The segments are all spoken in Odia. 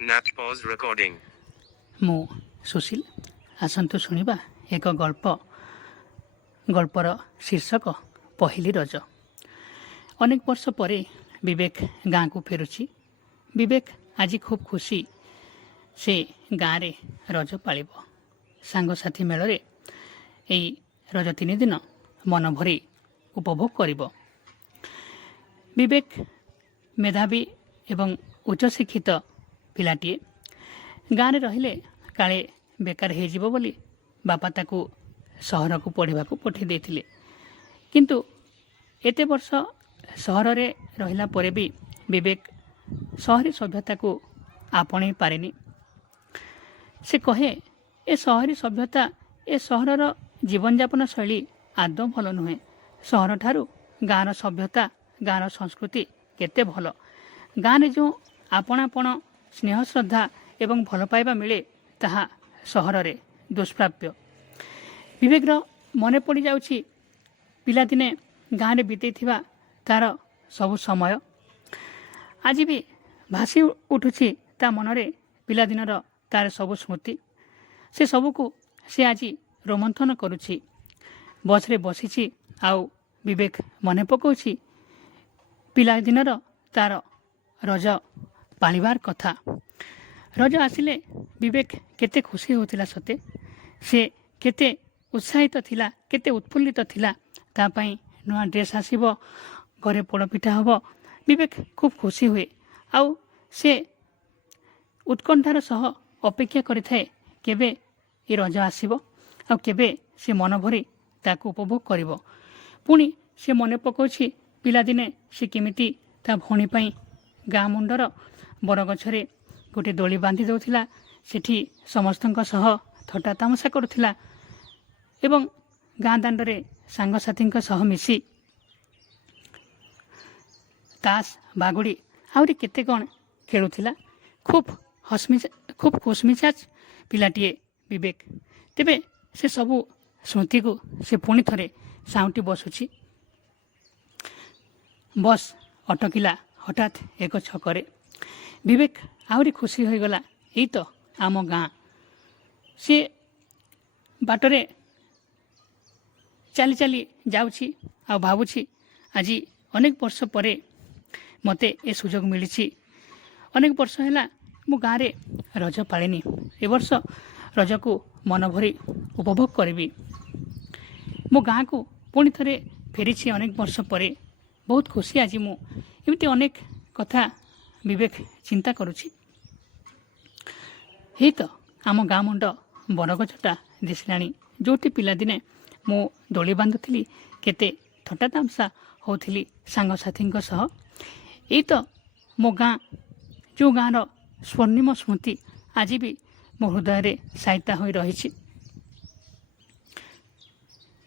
Nap pause recording. ମୁଁ ସୁଶୀଲ ଆସନ୍ତୁ ଶୁଣିବା ଏକ ଗଳ୍ପର ଶୀର୍ଷକ ପହିଲି ରଜ। ଅନେକ ବର୍ଷ ପରେ ବିବେକ ଗାଁକୁ ଫେରୁଛି। ବିବେକ ଆଜି ଖୁବ୍ ଖୁସି। ସେ ଗାଁରେ ରଜ ପାଳିବ। ସାଙ୍ଗସାଥି ମେଳରେ ଏହି ରଜ 3 ଦିନ ମନ ଭରି ଉପଭୋଗ କରିବ। ବିବେକ ମେଧାବୀ ଏବଂ ଉଚ୍ଚଶିକ୍ଷିତ ପିଲାଟିଏ। ଗାଁରେ ରହିଲେ କାଳେ ବେକାର ହୋଇଯିବ ବୋଲି ବାପା ତାକୁ ସହରକୁ ପଢ଼ିବାକୁ ପଠାଇ ଦେଇଥିଲେ। କିନ୍ତୁ ଏତେ ବର୍ଷ ସହରରେ ରହିଲା ପରେ ବି ବିବେକ ସହରୀ ସଭ୍ୟତାକୁ ଆପଣେଇ ପାରିନି। ସେ କହେ, ଏ ସହରୀ ସଭ୍ୟତା, ଏ ସହରର ଜୀବନଯାପନ ଶୈଳୀ ଆଦୌ ଭଲ ନୁହେଁ। ସହରଠାରୁ ଗାଁର ସଭ୍ୟତା, ଗାଁର ସଂସ୍କୃତି କେତେ ଭଲ। ଗାଁରେ ଯେଉଁ ଆପଣାପଣ, ସ୍ନେହ, ଶ୍ରଦ୍ଧା ଏବଂ ଭଲ ପାଇବା ମିଳେ, ତାହା ସହରରେ ଦୁଷ୍ପ୍ରାପ୍ୟ। ବିବେକର ମନେ ପଡ଼ିଯାଉଛି ପିଲାଦିନେ ଗାଁରେ ବିତେଇଥିବା ତା'ର ସବୁ ସମୟ। ଆଜି ବି ଭାସି ଉଠୁଛି ତା ମନରେ ପିଲାଦିନର ତା'ର ସବୁ ସ୍ମୃତି। ସେ ସବୁକୁ ସେ ଆଜି ରୋମନ୍ଥନ କରୁଛି। ବସ୍ରେ ବସିଛି, ଆଉ ବିବେକ ମନେ ପକାଉଛି ପିଲାଦିନର ତା'ର ରଜ ପାଳିବାର କଥା। ରଜ ଆସିଲେ ବିବେକ କେତେ ଖୁସି ହେଉଥିଲା ସତେ। ସେ କେତେ ଉତ୍ସାହିତ ଥିଲା, କେତେ ଉତ୍ଫୁଲ୍ଲିତ ଥିଲା। ତା ପାଇଁ ନୂଆ ଡ୍ରେସ୍ ଆସିବ, ଘରେ ପୋଡ଼ପିଠା ହେବ। ବିବେକ ଖୁବ୍ ଖୁସି ହୁଏ। ଆଉ ସେ ଉତ୍କଣ୍ଠାର ସହ ଅପେକ୍ଷା କରିଥାଏ କେବେ ଏ ରଜ ଆସିବ, ଆଉ କେବେ ସେ ମନ ଭରି ତାକୁ ଉପଭୋଗ କରିବ। ପୁଣି ସେ ମନେ ପକାଉଛି ପିଲାଦିନେ ସେ କେମିତି ତା ଭଉଣୀ ପାଇଁ ଗାଁ ମୁଣ୍ଡର ବରଗଛରେ ଗୋଟିଏ ଦୋଳି ବାନ୍ଧି ଦେଉଥିଲା। ସେଠି ସମସ୍ତଙ୍କ ସହ ଥଟ୍ଟା ତାମସା କରୁଥିଲା ଏବଂ ଗାଁ ଦାଣ୍ଡରେ ସାଙ୍ଗସାଥୀଙ୍କ ସହ ମିଶି ତାସ, ବାଗୁଡ଼ି ଆହୁରି କେତେ କ'ଣ ଖେଳୁଥିଲା। ଖୁବ୍ ଖୁସମିଜାଜ ପିଲାଟିଏ ବିବେକ। ତେବେ ସେ ସବୁ ସ୍ମୃତିକୁ ସେ ପୁଣି ଥରେ ସାଉଁଟି ବସୁଛି। ବସ୍ ଅଟକିଲା ହଠାତ୍ ଏକ ଛକରେ। ବିବେକ ଆହୁରି ଖୁସି ହୋଇଗଲା। ଏଇ ତ ଆମ ଗାଁ। ସେ ବାଟରେ ଚାଲି ଚାଲି ଯାଉଛି ଆଉ ଭାବୁଛି, ଆଜି ଅନେକ ବର୍ଷ ପରେ ମୋତେ ଏ ସୁଯୋଗ ମିଳିଛି। ଅନେକ ବର୍ଷ ହେଲା ମୁଁ ଗାଁରେ ରଜ ପାଳିନି। ଏ ବର୍ଷ ରଜକୁ ମନ ଭରି ଉପଭୋଗ କରିବି। ମୋ ଗାଁକୁ ପୁଣି ଥରେ ଫେରିଛି ଅନେକ ବର୍ଷ ପରେ। ବହୁତ ଖୁସି ଆଜି ମୁଁ। ଏମିତି ଅନେକ କଥା ବିବେକ ଚିନ୍ତା କରୁଛି। ଏଇ ତ ଆମ ଗାଁ ମୁଣ୍ଡ ବରଗଛଟା ଦିଶିଲାଣି, ଯେଉଁଠି ପିଲାଦିନେ ମୁଁ ଦୋଳି ବାନ୍ଧୁଥିଲି, କେତେ ଥଟ୍ଟା ତାମସା ହେଉଥିଲି ସାଙ୍ଗସାଥୀଙ୍କ ସହ। ଏଇ ତ ମୋ ଗାଁ, ଯେଉଁ ଗାଁର ସ୍ୱର୍ଣ୍ଣିମ ସ୍ମୃତି ଆଜି ବି ମୋ ହୃଦୟରେ ସାଇତା ହୋଇ ରହିଛି।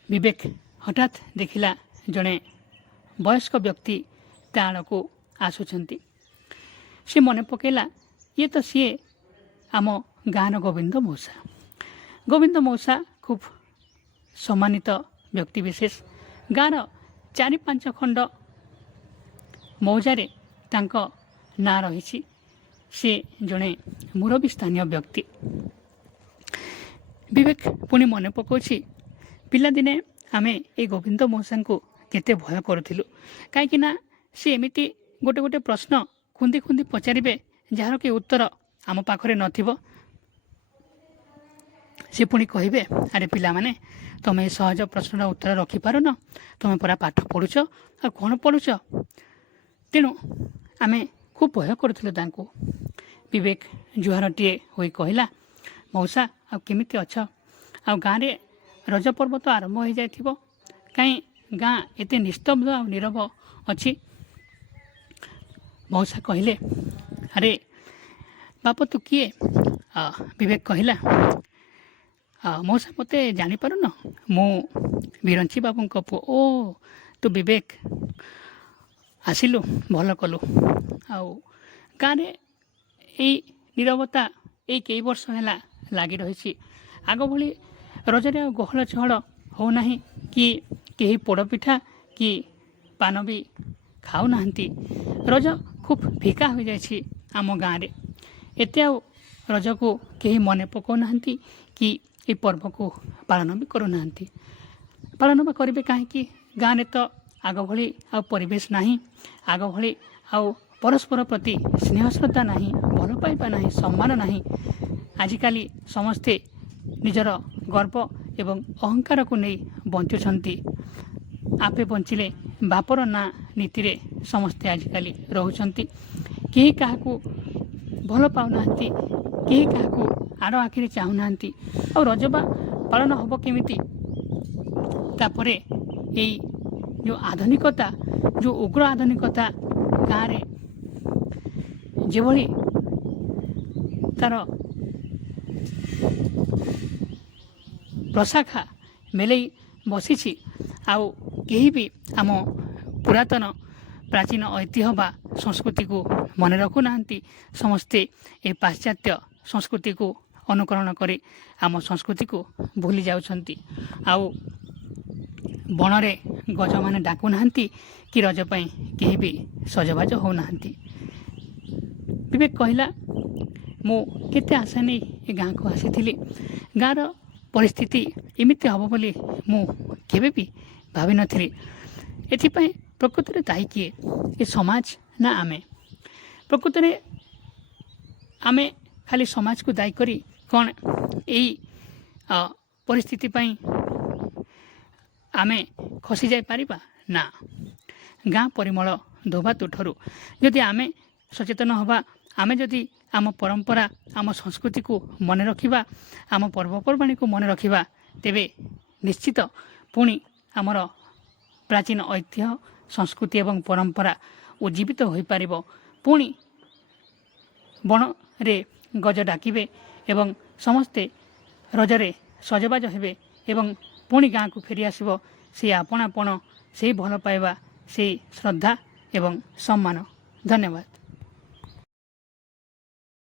ବିବେକ ହଠାତ୍ ଦେଖିଲା ଜଣେ ବୟସ୍କ ବ୍ୟକ୍ତି ତା ଆଡ଼କୁ ଆସୁଛନ୍ତି। ସେ ମନେ ପକାଇଲା, ଇଏ ତ ସିଏ ଆମ ଗାଁର ଗୋବିନ୍ଦ ମଉସା। ଗୋବିନ୍ଦ ମଉସା ଖୁବ୍ ସମ୍ମାନିତ ବ୍ୟକ୍ତିବିଶେଷ। ଗାଁର 4-5 ଖଣ୍ଡ ମୌଜାରେ ତାଙ୍କ ନାଁ ରହିଛି। ସେ ଜଣେ ମୁରବୀ ସ୍ଥାନୀୟ ବ୍ୟକ୍ତି। ବିବେକ ପୁଣି ମନେ ପକାଉଛି ପିଲାଦିନେ ଆମେ ଏଇ ଗୋବିନ୍ଦ ମଉସାଙ୍କୁ କେତେ ଭୟ କରୁଥିଲୁ। କାହିଁକିନା ସେ ଏମିତି ଗୋଟେ ଗୋଟେ ପ୍ରଶ୍ନ ଖୁନ୍ଦି ଖୁନ୍ଦି ପଚାରିବେ, ଯାହାର କି ଉତ୍ତର ଆମ ପାଖରେ ନଥିବ। ସେ ପୁଣି କହିବେ, ଆରେ ପିଲାମାନେ, ତୁମେ ଏ ସହଜ ପ୍ରଶ୍ନର ଉତ୍ତର ରଖିପାରୁନ? ତୁମେ ପରା ପାଠ ପଢ଼ୁଛ, ଆଉ କ'ଣ ପଢ଼ୁଛ? ତେଣୁ ଆମେ ଖୁବ୍ ଭୟ କରୁଥିଲୁ ତାଙ୍କୁ। ବିବେକ ଜୁହାରଟିଏ ହୋଇ କହିଲା, ମଉସା, ଆଉ କେମିତି ଅଛ? ଆଉ ଗାଁରେ ରଜ ପର୍ବ ତ ଆରମ୍ଭ ହୋଇଯାଇଥିବ। କାହିଁ ଗାଁ ଏତେ ନିସ୍ତବ୍ଧ ଆଉ ନୀରବ ଅଛି? ମଉସା କହିଲେ, ଆରେ ବାପ, ତୁ କିଏ? ବିବେକ କହିଲା, ମଉସା, ମୋତେ ଜାଣିପାରୁନ? ମୁଁ ବିରଞ୍ଚି ବାବୁଙ୍କ ପୁଅ। ଓ, ତୁ ବିବେକ, ଆସିଲୁ, ଭଲ କଲୁ। ଆଉ ଗାଁରେ ଏଇ ନୀରବତା ଏଇ କେଇ ବର୍ଷ ହେଲା ଲାଗି ରହିଛି। ଆଗ ଭଳି ରଜରେ ଆଉ ଗହଳ ଚହଳ ହେଉନାହିଁ, କି କେହି ପୋଡ଼ପିଠା କି ପାନ ବି ଖାଉନାହାନ୍ତି। ରଜ ଖୁବ୍ ଫିକା ହୋଇଯାଇଛି ଆମ ଗାଁରେ। एते आउ रज को कहीं मन पकाउना कि ये पर्व को पालन भी करूना पालन बा करेंगे कहीं गाँव में तो आग भली आ परिवेश नहीं आग भली आउ परस्पर प्रति स्नेह श्रद्धा नहीं भल पाइबा नहीं सम्मान नहीं आजिकाली समस्ते निजर गर्व एवं अहंकार को नहीं बंचुंट आपे बंचिले बापर ना नीति रे समस्ते आजिकाली रोचंती केही काहाकू भल पाउना केही काहाकू आड़ आखिरे चाहूना और रजबा पालन हम केमिति तापरे यही जो आधुनिकता जो उग्र आधुनिकता गाँव में जो भली तार प्रशाखा मेले बसी आउ केही भी आम पुरातन प्राचीन ऐतिह्य बा संस्कृति को मन रखुना समस्ते ए पाश्चात्य संस्कृति को अनुकरण करे आम संस्कृति को भूली जाउछंती आउ बनरे गज माने डाकु नाहंती कि रज पई केही भी सजबाज हो नाहंती। विवेक कहला मु केते आशा नहीं ए गाँ को आसीथिली गाँर परिस्थिति एमिति हब बोली मु केबे भी भावी नथिली एथिपई प्रकृति रे दायी किए ए समाज ना आमे प्रकृति रे आमे खाली समाज को दायी करी कौन यही परिस्थिति पई आमे खसी जाई पारिबा ना गाँ परिमल धोबा तुठरू जदि आमे सचेतन हवा आमे जदि आम परंपरा आम संस्कृति को मन रखिबा आम पर्वपर्वाणी को मन रखिबा तेबे निश्चित पुणी आमर प्राचीन ऐतिह्य संस्कृति एवं परंपरा उज्जीवित हो पारिबो पुणी बण रे गज डाकिबे एवं समस्ते रजरे सजबाज हेबे एवं पुणी गाँ को फेरी आसिबो से आपणापण से भल पाइबा से श्रद्धा एवं सम्मान। धन्यवाद।